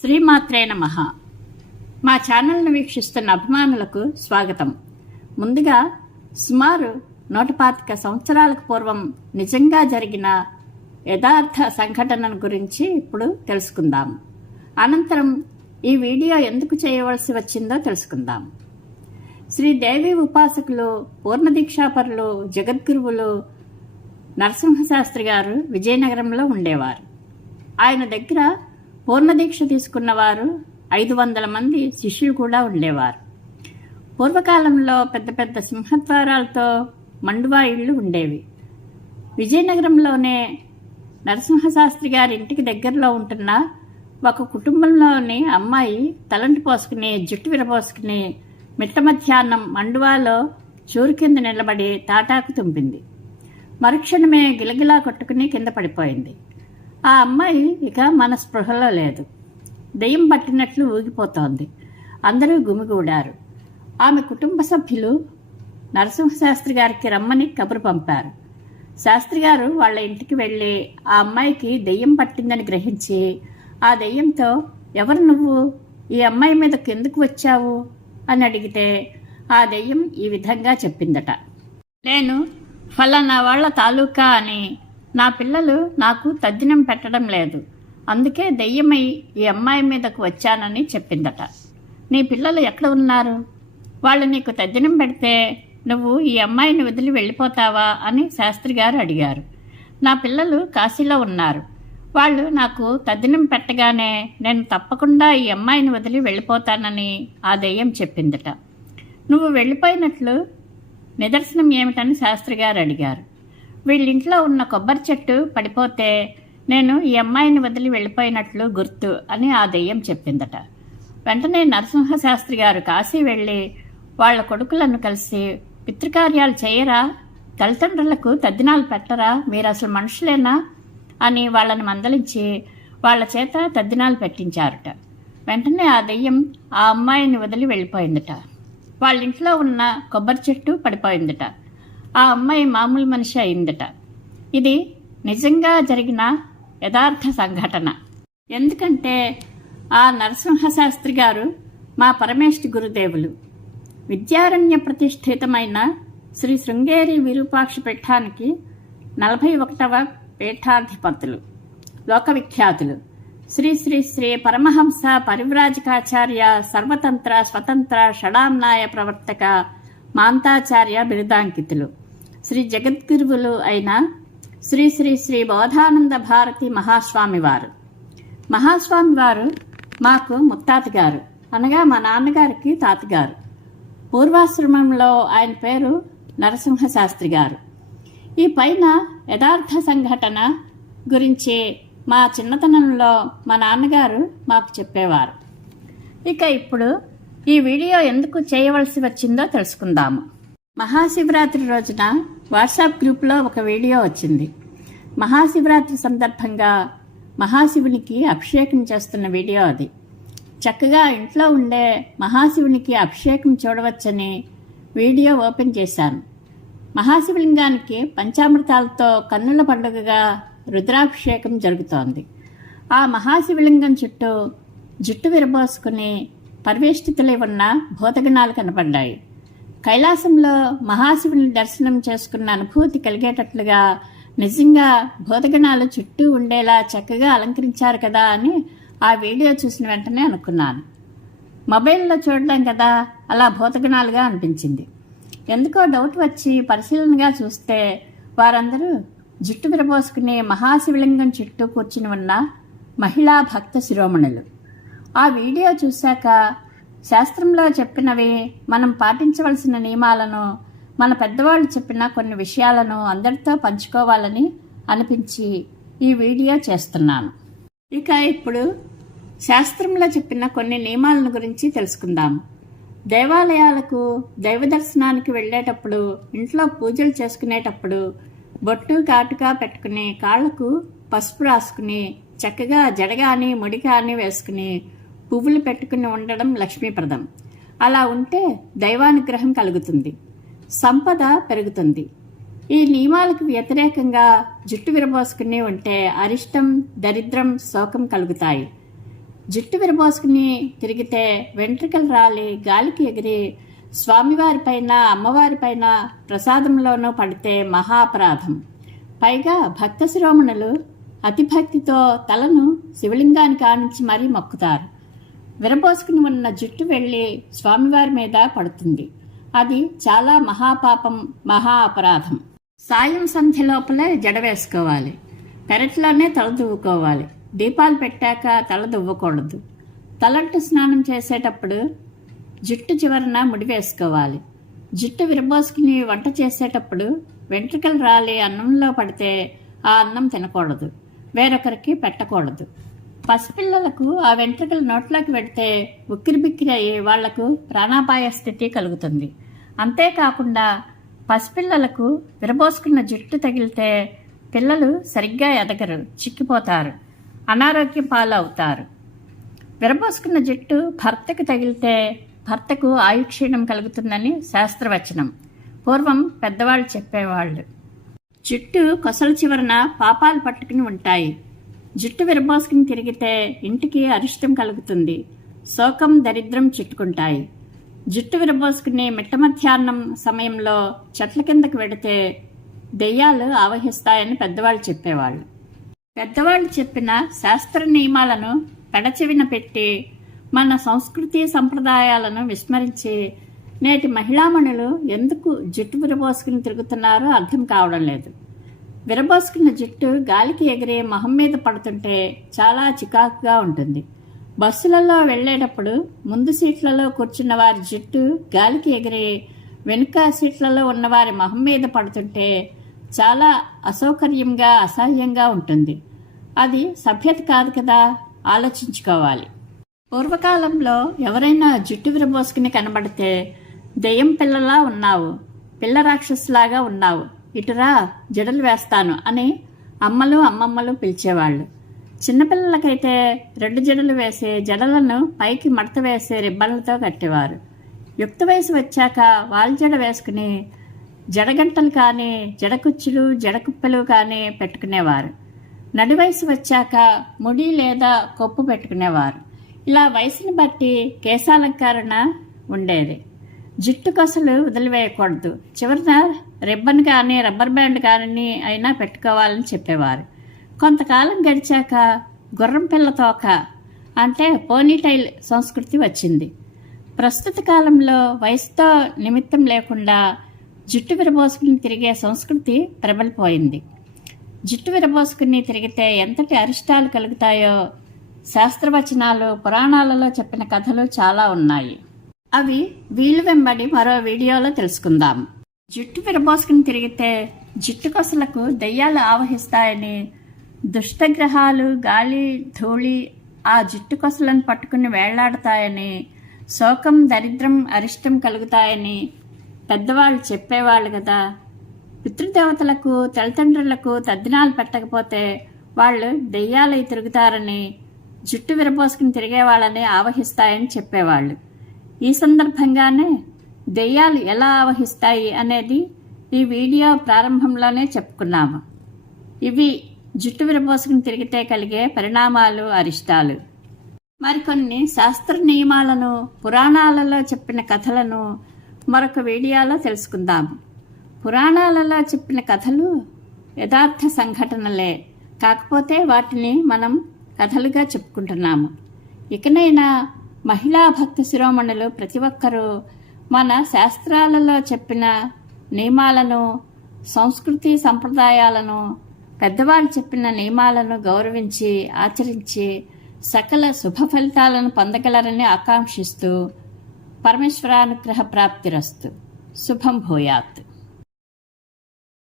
శ్రీమాత్రే నమః. మా ఛానల్ను వీక్షిస్తున్న అభిమానులకు స్వాగతం. ముందుగా సుమారు 125 సంవత్సరాలకు పూర్వం నిజంగా జరిగిన యథార్థ సంఘటనను గురించి ఇప్పుడు తెలుసుకుందాం. అనంతరం ఈ వీడియో ఎందుకు చేయవలసి వచ్చిందో తెలుసుకుందాం. శ్రీదేవి ఉపాసకులు, పూర్ణదీక్షాపరులు, జగద్గురువులు నరసింహశాస్త్రి గారు విజయనగరంలో ఉండేవారు. ఆయన దగ్గర పూర్ణదీక్ష తీసుకున్నవారు 500 మంది శిష్యులు కూడా ఉండేవారు. పూర్వకాలంలో పెద్ద పెద్ద సింహద్వారాలతో మండువా ఇళ్ళు ఉండేవి. విజయనగరంలోనే నరసింహశాస్త్రి గారి ఇంటికి దగ్గరలో ఉంటున్న ఒక కుటుంబంలోని అమ్మాయి తలంటి పోసుకుని, జుట్టు విరపోసుకుని మిట్ట మధ్యాహ్నం మండువాలో చూరు కింద నిలబడి తాటాకు తుంపింది. మరుక్షణమే గిలగిలా కొట్టుకుని కింద పడిపోయింది. ఆ అమ్మాయి ఇక మన స్పృహలో లేదు. దెయ్యం పట్టినట్లు ఊగిపోతోంది. అందరూ గుమిగూడారు. ఆమె కుటుంబ సభ్యులు నరసింహశాస్త్రి గారికి రమ్మని కబురు పంపారు. శాస్త్రి గారు వాళ్ళ ఇంటికి వెళ్ళి ఆ అమ్మాయికి దెయ్యం పట్టిందని గ్రహించి ఆ దెయ్యంతో, ఎవరు నువ్వు, ఈ అమ్మాయి మీదకు ఎందుకు వచ్చావు అని అడిగితే ఆ దెయ్యం ఈ విధంగా చెప్పిందట. నేను ఫలానా వాళ్ళ తాలూకా అని, నా పిల్లలు నాకు తద్దినం పెట్టడం లేదు, అందుకే దెయ్యమై ఈ అమ్మాయి మీదకు వచ్చానని చెప్పిందట. నీ పిల్లలు ఎక్కడ ఉన్నారు? వాళ్ళు నీకు తద్దినం పెడితే నువ్వు ఈ అమ్మాయిని వదిలి వెళ్ళిపోతావా అని శాస్త్రి గారు అడిగారు. నా పిల్లలు కాశీలో ఉన్నారు. వాళ్ళు నాకు తద్దినం పెట్టగానే నేను తప్పకుండా ఈ అమ్మాయిని వదిలి వెళ్ళిపోతానని ఆ దెయ్యం చెప్పిందట. నువ్వు వెళ్ళిపోయినట్లు నిదర్శనం ఏమిటని శాస్త్రి గారు అడిగారు. వీళ్ళింట్లో ఉన్న కొబ్బరి చెట్టు పడిపోతే నేను ఈ అమ్మాయిని వదిలి వెళ్ళిపోయినట్లు గుర్తు అని ఆ దెయ్యం చెప్పిందట. వెంటనే నరసింహశాస్త్రి గారు కాశీ వెళ్ళి వాళ్ళ కొడుకులను కలిసి, పితృకార్యాలు చేయరా, తల్లిదండ్రులకు తద్దినాలు పెట్టరా, మీరు అసలు మనుషులేనా అని వాళ్ళని మందలించి వాళ్ళ చేత తద్దినాలు పెట్టించారట. వెంటనే ఆ దెయ్యం ఆ అమ్మాయిని వదిలి వెళ్ళిపోయిందట. వాళ్ళ ఇంట్లో ఉన్న కొబ్బరి చెట్టు పడిపోయిందట. ఆ అమ్మాయి మామూలు మనిషి అయిందట. ఇది నిజంగా జరిగిన యథార్థ సంఘటన. ఎందుకంటే ఆ నరసింహశాస్త్రి గారు మా పరమేష్ఠి గురుదేవులు. విద్యారణ్య ప్రతిష్ఠితమైన శ్రీ శృంగేరి విరూపాక్ష పీఠానికి 41వ పీఠాధిపతులు, లోకవిఖ్యాతులు. శ్రీ శ్రీ శ్రీ పరమహంస పరివ్రాజకాచార్య సర్వతంత్ర స్వతంత్ర షడాంనాయ ప్రవర్తక మాంతాచార్య బిరుదాంకితులు. శ్రీ జగద్గురువులు అయిన శ్రీ శ్రీ శ్రీ బోధానంద భారతి మహాస్వామివారు. మహాస్వామివారు మాకు ముత్తాతగారు, అనగా మా నాన్నగారికి తాతగారు. పూర్వాశ్రమంలో ఆయన పేరు నరసింహశాస్త్రి గారు. ఈ పైన యథార్థ సంఘటన గురించి మా చిన్నతనంలో మా నాన్నగారు మాకు చెప్పేవారు. ఇక ఇప్పుడు ఈ వీడియో ఎందుకు చేయవలసి వచ్చిందో తెలుసుకుందాము. మహాశివరాత్రి రోజున వాట్సాప్ గ్రూప్లో ఒక వీడియో వచ్చింది. మహాశివరాత్రి సందర్భంగా మహాశివునికి అభిషేకం చేస్తున్న వీడియో అది. చక్కగా ఇంట్లో ఉండే మహాశివునికి అభిషేకం చూడవచ్చని వీడియో ఓపెన్ చేశాను. మహాశివలింగానికి పంచామృతాలతో కన్నుల పండుగగా రుద్రాభిషేకం జరుగుతోంది. ఆ మహాశివలింగం చుట్టూ జుట్టు విరబోసుకుని పరివేష్టితులై ఉన్న భూతగణాలు కనపడ్డాయి. కైలాసంలో మహాశివుని దర్శనం చేసుకున్న అనుభూతి కలిగేటట్లుగా నిజంగా భూతగణాలు చుట్టూ ఉండేలా చక్కగా అలంకరించారు కదా అని ఆ వీడియో చూసిన వెంటనే అనుకున్నాను. మొబైల్లో చూడలేం కదా, అలా భూతగణాలుగా అనిపించింది. ఎందుకో డౌట్ వచ్చి పరిశీలనగా చూస్తే వారందరూ జుట్టు విరబోసుకుని మహాశివలింగం చుట్టూ కూర్చుని ఉన్న మహిళా భక్త శిరోమణులు. ఆ వీడియో చూశాక శాస్త్రంలో చెప్పినవి, మనం పాటించవలసిన నియమాలను, మన పెద్దవాళ్ళు చెప్పిన కొన్ని విషయాలను అందరితో పంచుకోవాలని అనిపించి ఈ వీడియో చేస్తున్నాను. ఇక ఇప్పుడు శాస్త్రంలో చెప్పిన కొన్ని నియమాలను గురించి తెలుసుకుందాం. దేవాలయాలకు దైవ దర్శనానికి వెళ్ళేటప్పుడు, ఇంట్లో పూజలు చేసుకునేటప్పుడు బొట్టు కాటుగా పెట్టుకుని, కాళ్లకు పసుపు రాసుకుని, చక్కగా జడగాని ముడిగాని వేసుకుని, పువ్వులు పెట్టుకుని ఉండడం లక్ష్మీప్రదం. అలా ఉంటే దైవానుగ్రహం కలుగుతుంది, సంపద పెరుగుతుంది. ఈ నియమాలకు వ్యతిరేకంగా జుట్టు విరబోసుకుని ఉంటే అరిష్టం, దరిద్రం, శోకం కలుగుతాయి. జుట్టు విరబోసుకుని తిరిగితే వెంట్రుకలు రాలి గాలికి ఎగిరి స్వామివారిపైన అమ్మవారిపైన ప్రసాదంలోనూ పడితే మహా అపరాధం. పైగా భక్త శిరోమణులు అతిభక్తితో తలను శివలింగానికి ఆనించి మరీ మొక్కుతారు. విరబోసుకుని ఉన్న జుట్టు వెళ్ళి స్వామివారి మీద పడుతుంది. అది చాలా మహాపాపం, మహా అపరాధం. సాయం సంధ్య లోపలే జడ వేసుకోవాలి. పెరట్లోనే తల దువ్వుకోవాలి. దీపాలు పెట్టాక తల దువ్వకూడదు. తలంటు స్నానం చేసేటప్పుడు జుట్టు చివరన ముడి వేసుకోవాలి. జుట్టు విరబోసుకుని వంట చేసేటప్పుడు వెంట్రుకలు రాలి అన్నంలో పడితే ఆ అన్నం తినకూడదు, వేరొకరికి పెట్టకూడదు. పసిపిల్లలకు ఆ వెంట్రుకలు నోట్లోకి పెడితే ఉక్కిరిబిక్కిరి అయ్యి వాళ్లకు ప్రాణాపాయ స్థితి కలుగుతుంది. అంతేకాకుండా పసిపిల్లలకు విరబోసుకున్న జుట్టు తగిలితే పిల్లలు సరిగ్గా ఎదగరు, చిక్కిపోతారు, అనారోగ్యం పాలవుతారు. విరబోసుకున్న జుట్టు భర్తకు తగిలితే భర్తకు ఆయుక్షీణం కలుగుతుందని శాస్త్రవచనం. పూర్వం పెద్దవాళ్ళు చెప్పేవాళ్ళు. జుట్టు కొసల చివరన పాపాలు పట్టుకుని ఉంటాయి. జుట్టు విరబోసుకుని తిరిగితే ఇంటికి అరిష్టం కలుగుతుంది, శోకం దరిద్రం చుట్టుకుంటాయి. జుట్టు విరబోసుకుని మిట్ట మధ్యాహ్నం సమయంలో చెట్ల కిందకు వెడితే దెయ్యాలు ఆవహిస్తాయని పెద్దవాళ్ళు చెప్పేవాళ్ళు. పెద్దవాళ్ళు చెప్పిన శాస్త్ర నియమాలను పెడచెవిన పెట్టి మన సంస్కృతి సంప్రదాయాలను విస్మరించి నేటి మహిళామణులు ఎందుకు జుట్టు విరబోసుకుని తిరుగుతున్నారో అర్థం కావడం లేదు. విరబోసుకున్న జుట్టు గాలికి ఎగిరి మొహం మీద పడుతుంటే చాలా చికాకుగా ఉంటుంది. బస్సులలో వెళ్ళేటప్పుడు ముందు సీట్లలో కూర్చున్న వారి జుట్టు గాలికి ఎగిరి వెనుక సీట్లలో ఉన్నవారి మొహం మీద పడుతుంటే చాలా అసౌకర్యంగా, అసహ్యంగా ఉంటుంది. అది సభ్యత కాదు కదా, ఆలోచించుకోవాలి. పూర్వకాలంలో ఎవరైనా జుట్టు విరబోసుకుని కనబడితే దెయ్యం పిల్లలా ఉన్నావు, పిల్ల రాక్షసులాగా ఉన్నావు, ఇటురా జడలు వేస్తాను అని అమ్మలు అమ్మమ్మలు పిలిచేవాళ్ళు. చిన్నపిల్లలకైతే 2 జడలు వేసి జడలను పైకి మడత వేసి రిబ్బన్లతో కట్టేవారు. యుక్త వయసు వచ్చాక వాళ్ళ జడ వేసుకుని జడగంటలు కానీ జడకుచ్చులు జడకుప్పలు కానీ పెట్టుకునేవారు. నడి వయసు వచ్చాక ముడి లేదా కొప్పు పెట్టుకునేవారు. ఇలా వయసుని బట్టి కేశాలంకరణ ఉండేది. జుట్టు కొసలు వదిలివేయకూడదు, చివరిన రిబ్బన్ కానీ రబ్బర్ బ్యాండ్ కానీ అయినా పెట్టుకోవాలని చెప్పేవారు. కొంతకాలం గడిచాక గుర్రం పిల్ల తోక అంటే పోనీటైల్ సంస్కృతి వచ్చింది. ప్రస్తుత కాలంలో వయసుతో నిమిత్తం లేకుండా జుట్టు విరబోసుకుని తిరిగే సంస్కృతి ప్రబలిపోయింది. జుట్టు విరబోసుకుని తిరిగితే ఎంతటి అరిష్టాలు కలుగుతాయో శాస్త్రవచనాలు, పురాణాలలో చెప్పిన కథలు చాలా ఉన్నాయి. అవి వీలు వెంబడి మరో వీడియోలో తెలుసుకుందాం. జుట్టు విరబోసుకుని తిరిగితే జుట్టు కొసలకు దెయ్యాలు ఆవహిస్తాయని, దుష్టగ్రహాలు గాలి ధూళి ఆ జుట్టు కొసలను పట్టుకుని వేళ్లాడతాయని, శోకం దరిద్రం అరిష్టం కలుగుతాయని పెద్దవాళ్ళు చెప్పేవాళ్ళు కదా. పితృదేవతలకు తల్లిదండ్రులకు తద్దినాలు పెట్టకపోతే వాళ్ళు దెయ్యాలై తిరుగుతారని, జుట్టు విరబోసుకుని తిరిగే వాళ్ళని ఆవహిస్తాయని చెప్పేవాళ్ళు. ఈ సందర్భంగానే దెయ్యాలు ఎలా ఆవహిస్తాయి అనేది ఈ వీడియో ప్రారంభంలోనే చెప్పుకున్నాము. ఇవి జుట్టు విరబోసుకుని తిరిగితే కలిగే పరిణామాలు, అరిష్టాలు. మరికొన్ని శాస్త్ర నియమాలను, పురాణాలలో చెప్పిన కథలను మరొక వీడియోలో తెలుసుకుందాము. పురాణాలలో చెప్పిన కథలు యథార్థ సంఘటనలే, కాకపోతే వాటిని మనం కథలుగా చెప్పుకుంటున్నాము. ఇకనైనా మహిళా భక్త శిరోమణులు ప్రతి ఒక్కరూ మన శాస్త్రాలలో చెప్పిన నియమాలను, సంస్కృతి సంప్రదాయాలను, పెద్దవాళ్ళు చెప్పిన నియమాలను గౌరవించి ఆచరించి సకల శుభ ఫలితాలను పొందగలరని ఆకాంక్షిస్తూ పరమేశ్వరానుగ్రహ ప్రాప్తిరస్తు. శుభం భూయాత్.